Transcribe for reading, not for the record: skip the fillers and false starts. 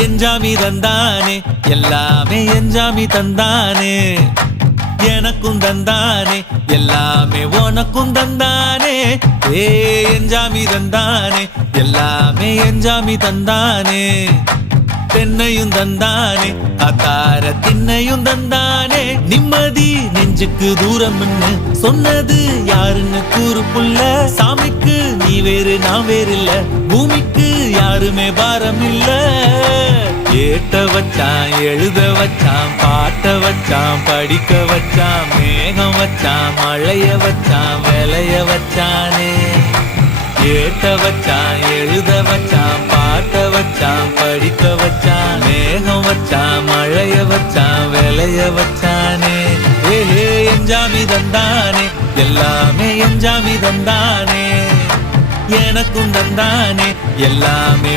எஞ்சாமி தந்தானே எல்லாமே எஞ்சாமி தந்தானே எனக்கும் தந்தானே எல்லாமே உனக்கும் தந்தானே ஏ எஞ்சாமி தந்தானே எல்லாமே எஞ்சாமி தந்தானே தென்னையும் தந்தானே அத்தார திண்ணையும் தந்தானே நிம்மதி நெஞ்சுக்கு தூரம் சொன்னது யாருன்னு கூறு புள்ள சாமிக்கு நீ வேறு நான் வேறு இல்ல பூமிக்கு யாருமே பாரம் இல்ல ஏத்த வச்சான் எழுத வச்சான் பாட்ட வச்சான் படிக்க வச்சான் மேகம் வச்சான் மழைய வச்சான் விளைய வச்சானே ஏத்த வச்சான் எழுத வச்சான் பாட்ட வச்சான் படிக்க வச்சான் மேகம் வச்சான் மழைய வச்சான் விளைய வச்சானே ஏஹே எஞ்சாமி தந்தானே எல்லாமே எஞ்சாமி தந்தானே எனக்கும் தந்தானே எல்லாமே